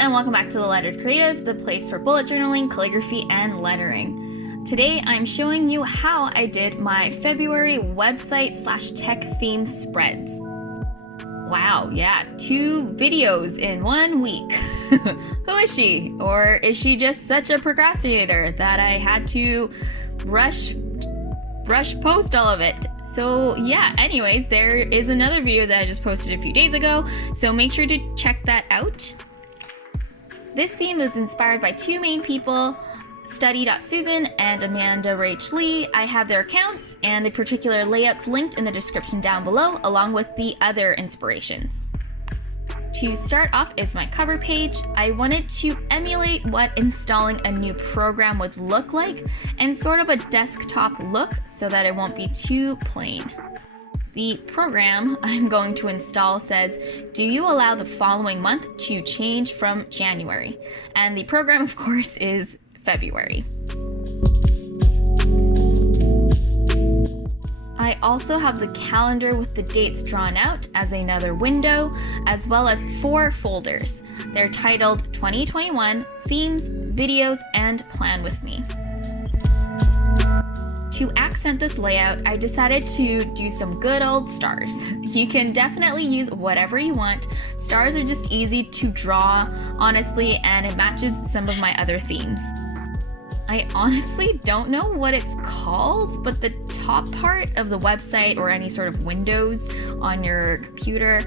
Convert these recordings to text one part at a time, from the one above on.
and welcome back to The Lettered Creative, the place for bullet journaling, calligraphy, and lettering. Today I'm showing you how I did my February website/tech theme spreads. Wow, yeah, 2 videos in 1 week. Who is she? Or is she just such a procrastinator that I had to rush post all of it? So yeah, anyways, there is another video that I just posted a few days ago, so make sure to check that out. This theme was inspired by 2 main people, Study.Susan and Amanda Rach Lee. I have their accounts and the particular layouts linked in the description down below, along with the other inspirations. To start off is my cover page. I wanted to emulate what installing a new program would look like and sort of a desktop look so that it won't be too plain. The program I'm going to install says, do you allow the following month to change from January? And the program, of course, is February. I also have the calendar with the dates drawn out as another window, as well as 4 folders. They're titled 2021, Themes, Videos, and Plan With Me. To accent this layout, I decided to do some good old stars. You can definitely use whatever you want. Stars are just easy to draw, honestly, and it matches some of my other themes. I honestly don't know what it's called, but the top part of the website or any sort of windows on your computer,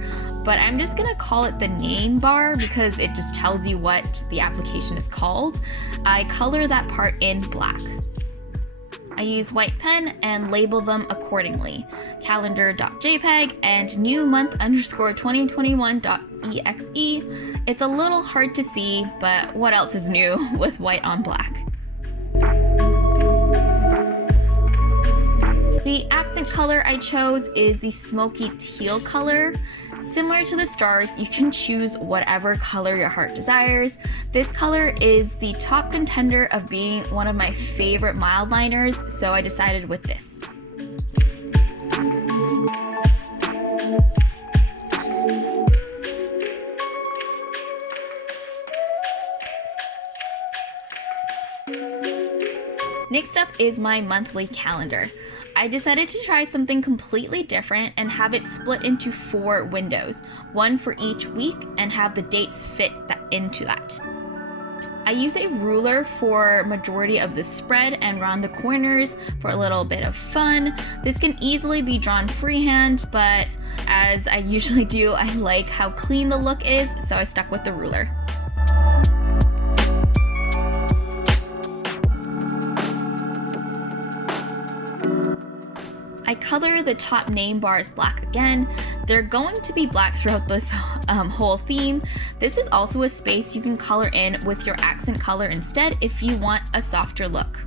but I'm just gonna call it the name bar because it just tells you what the application is called. I color that part in black. I use white pen and label them accordingly. Calendar.jpg and newmonth_2021.exe. It's a little hard to see, but what else is new with white on black? The accent color I chose is the Smoky Teal color. Similar to the stars, you can choose whatever color your heart desires. This color is the top contender of being one of my favorite Mildliners, so I decided with this. Next up is my monthly calendar. I decided to try something completely different and have it split into 4 windows, 1 for each week, and have the dates fit into that. I use a ruler for majority of the spread and round the corners for a little bit of fun. This can easily be drawn freehand, but as I usually do, I like how clean the look is, so I stuck with the ruler. I color the top name bars black again. They're going to be black throughout this whole theme. This is also a space you can color in with your accent color instead if you want a softer look.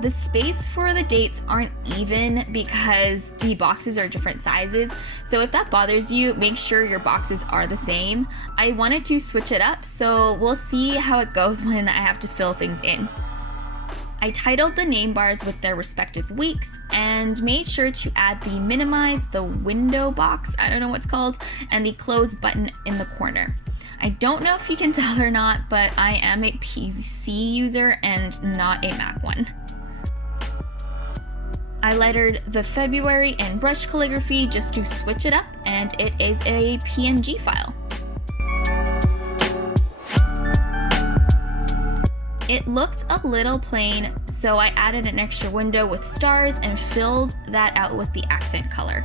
The space for the dates aren't even because the boxes are different sizes, so if that bothers you, make sure your boxes are the same. I wanted to switch it up, so we'll see how it goes when I have to fill things in. I titled the name bars with their respective weeks and made sure to add the minimize the window box, I don't know what's called, and the close button in the corner. I don't know if you can tell or not, but I am a PC user and not a Mac one. I lettered the February in brush calligraphy just to switch it up, and it is a PNG file. It looked a little plain, so I added an extra window with stars and filled that out with the accent color.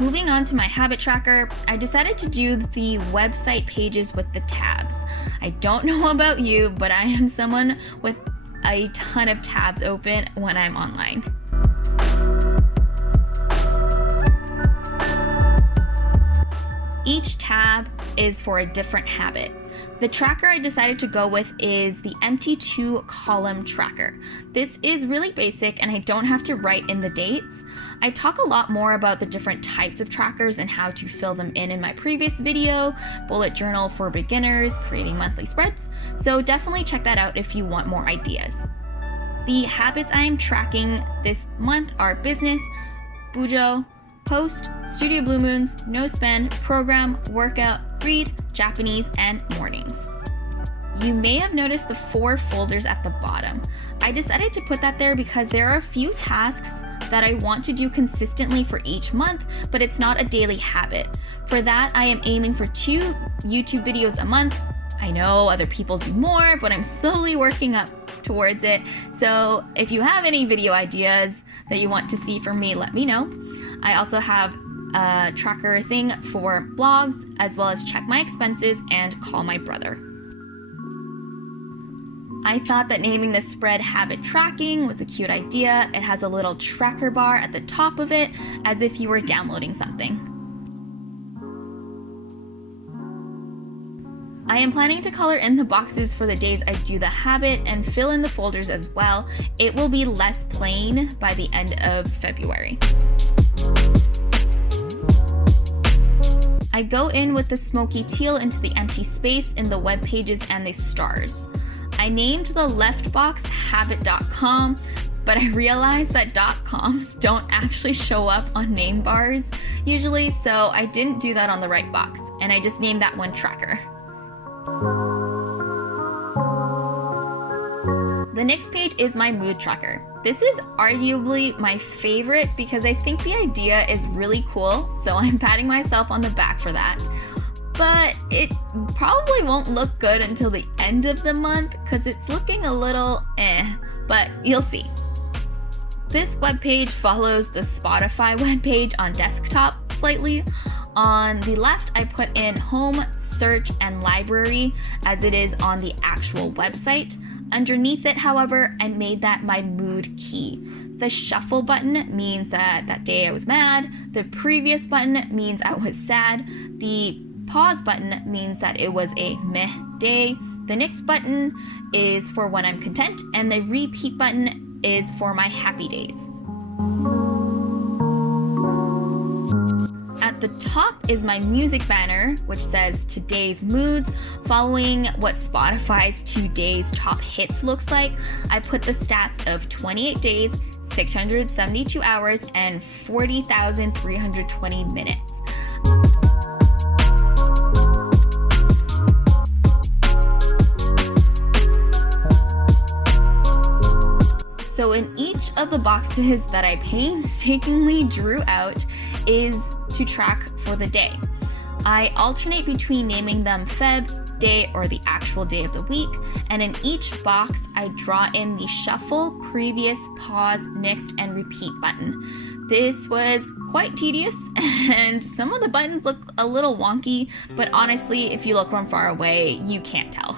Moving on to my habit tracker, I decided to do the website pages with the tabs. I don't know about you, but I am someone with a ton of tabs open when I'm online. Each tab is for a different habit. The tracker I decided to go with is the empty 2-column tracker. This is really basic and I don't have to write in the dates. I talk a lot more about the different types of trackers and how to fill them in my previous video, Bullet Journal for Beginners, Creating Monthly Spreads, so definitely check that out if you want more ideas. The habits I am tracking this month are business, bujo, post, studio blue moons, no spend, program, workout, read, Japanese, and mornings. You may have noticed the 4 folders at the bottom. I decided to put that there because there are a few tasks that I want to do consistently for each month, but it's not a daily habit. For that, I am aiming for 2 YouTube videos a month. I know other people do more, but I'm slowly working up towards it. So if you have any video ideas that you want to see from me, let me know. I also have a tracker thing for blogs, as well as check my expenses and call my brother. I thought that naming the spread habit tracking was a cute idea. It has a little tracker bar at the top of it, as if you were downloading something. I am planning to color in the boxes for the days I do the habit and fill in the folders as well. It will be less plain by the end of February. I go in with the Smoky Teal into the empty space in the web pages and the stars. I named the left box habit.com, but I realized that .coms don't actually show up on name bars usually, so I didn't do that on the right box, and I just named that one tracker. The next page is my mood tracker. This is arguably my favorite because I think the idea is really cool, so I'm patting myself on the back for that. But it probably won't look good until the end of the month because it's looking a little but you'll see. This webpage follows the Spotify webpage on desktop slightly. On the left, I put in home, search, and library as it is on the actual website. Underneath it, however, I made that my mood key. The shuffle button means that day I was mad. The previous button means I was sad. The pause button means that it was a meh day. The next button is for when I'm content, and the repeat button is for my happy days. At the top is my music banner, which says today's moods. Following what Spotify's today's top hits looks like, I put the stats of 28 days, 672 hours, and 40,320 minutes. So in each of the boxes that I painstakingly drew out is to track for the day. I alternate between naming them Feb, day, or the actual day of the week, and in each box I draw in the shuffle, previous, pause, next, and repeat button. This was quite tedious and some of the buttons look a little wonky, but honestly, if you look from far away, you can't tell.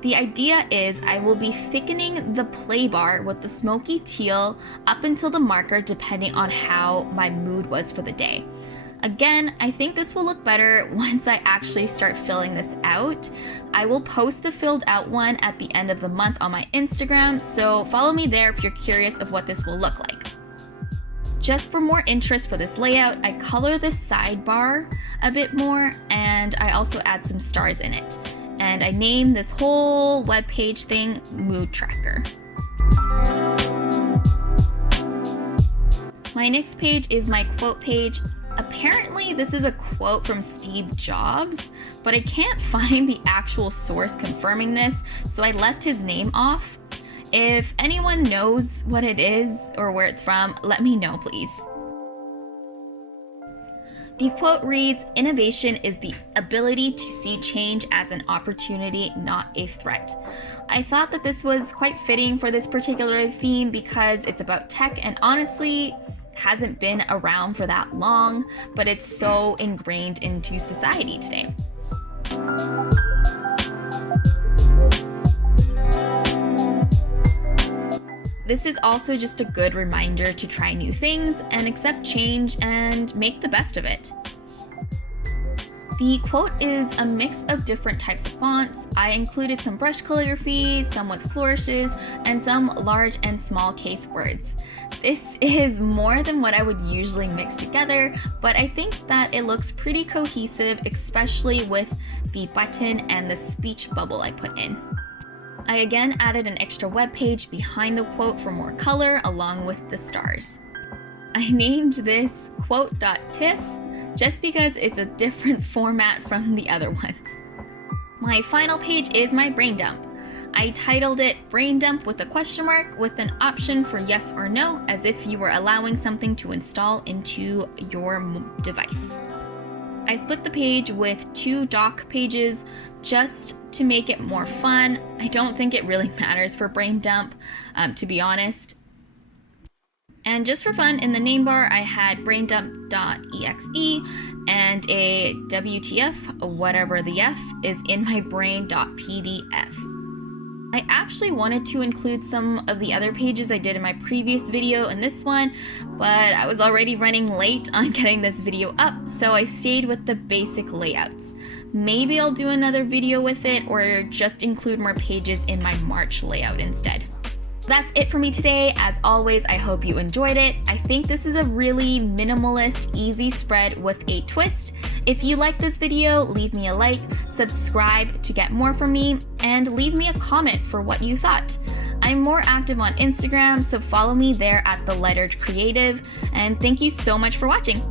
The idea is I will be thickening the play bar with the Smoky Teal up until the marker depending on how my mood was for the day. Again, I think this will look better once I actually start filling this out. I will post the filled out one at the end of the month on my Instagram, so follow me there if you're curious of what this will look like. Just for more interest for this layout, I color the sidebar a bit more and I also add some stars in it. And I name this whole web page thing Mood Tracker. My next page is my quote page. Apparently this is a quote from Steve Jobs, but I can't find the actual source confirming this, so I left his name off. If anyone knows what it is or where it's from, let me know, please. The quote reads, "Innovation is the ability to see change as an opportunity, not a threat." I thought that this was quite fitting for this particular theme because it's about tech and honestly hasn't been around for that long, but it's so ingrained into society today. This is also just a good reminder to try new things and accept change and make the best of it. The quote is a mix of different types of fonts. I included some brush calligraphy, some with flourishes, and some large and small case words. This is more than what I would usually mix together, but I think that it looks pretty cohesive, especially with the button and the speech bubble I put in. I again added an extra web page behind the quote for more color along with the stars. I named this quote.tiff just because it's a different format from the other ones. My final page is my brain dump. I titled it Brain Dump with a question mark with an option for yes or no, as if you were allowing something to install into your device. I split the page with 2 doc pages just to make it more fun. I don't think it really matters for Brain Dump, to be honest. And just for fun, in the name bar, I had braindump.exe and a WTF, whatever the F, is in my brain.pdf. I actually wanted to include some of the other pages I did in my previous video in this one, but I was already running late on getting this video up, so I stayed with the basic layouts. Maybe I'll do another video with it or just include more pages in my March layout instead. That's it for me today. As always, I hope you enjoyed it. I think this is a really minimalist, easy spread with a twist. If you like this video, leave me a like, subscribe to get more from me, and leave me a comment for what you thought. I'm more active on Instagram, so follow me there at @TheLetteredCreative, and thank you so much for watching.